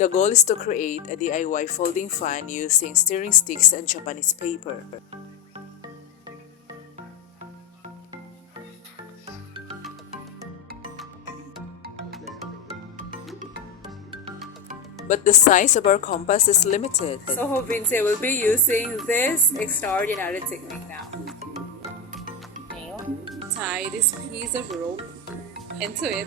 The goal is to create a DIY folding fan using steering sticks and Japanese paper. But the size of our compass is limited. So Vince will be using this extraordinary technique now. Tie this piece of rope into it.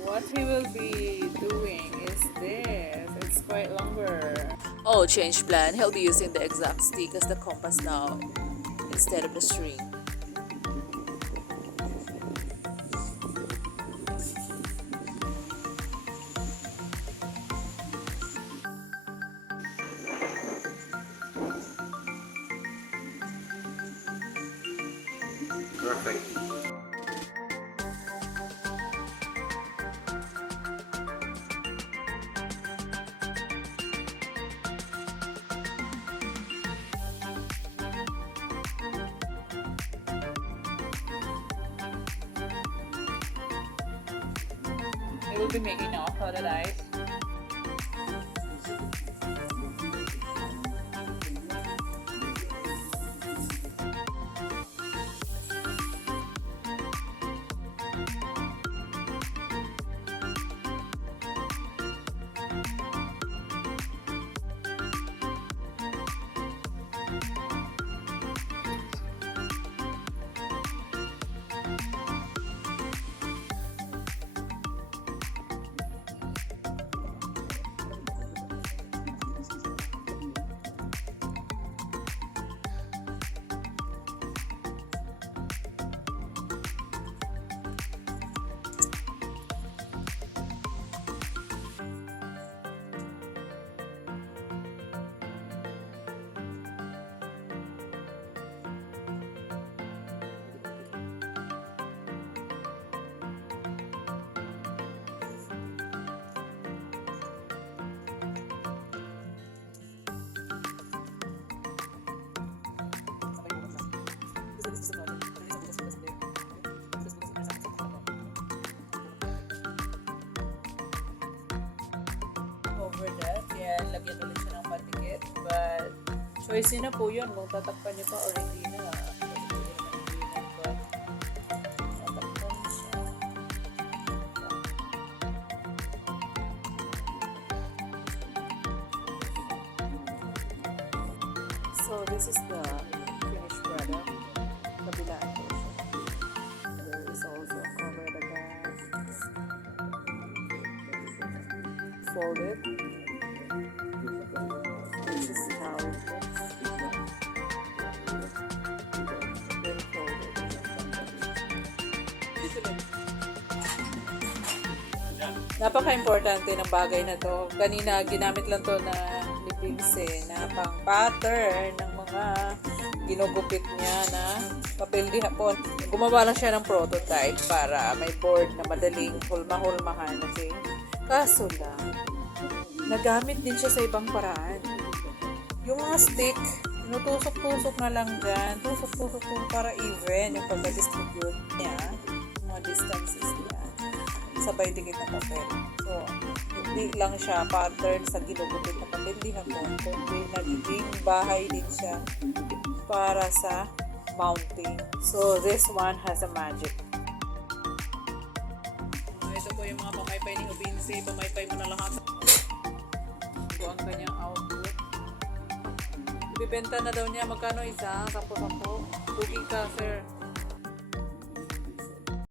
What he will be doing is this. It's quite longer. Oh, change plan. He'll be using the exact stick as the compass now instead of the string. Perfect. He will be making a prototype. Over that, yan, lagyan ulit siya ng patikit. But, choice niyo na po yun kung tatakpan niyo pa or hindi na. But, tatakpan siya. So this is the finished product. Kabilaan ko siya. There is also cover the gas. Fold it. This is how it looks. Then fold it. Napaka-importante ng bagay na to. Kanina, ginamit lang to na ni Vince na pang pattern ng mga ginugupit niya na papel di hapon. Gumawa lang siya ng prototype para may board na madaling hulma-hulmahan. Kaso lang, nagamit din siya sa ibang paraan. Yung mga stick, tinutusok-tusok na lang dyan. Tusok-tusok para even yung pag-distribute niya. Mga distances niya. Sabay dikit na papel. So, hindi lang siya pattern sa ginugupit na papel. Hindi hapon. Kundi nagiging bahay din siya para sa mounting. So, this one has a magic. Ito po yung mga pamaypay ni Vince. Pamaypay mo na lahat. Ito ang kanyang output. Ibibenta na daw niya. Magkano isa? 10-10. Luging ka, sir.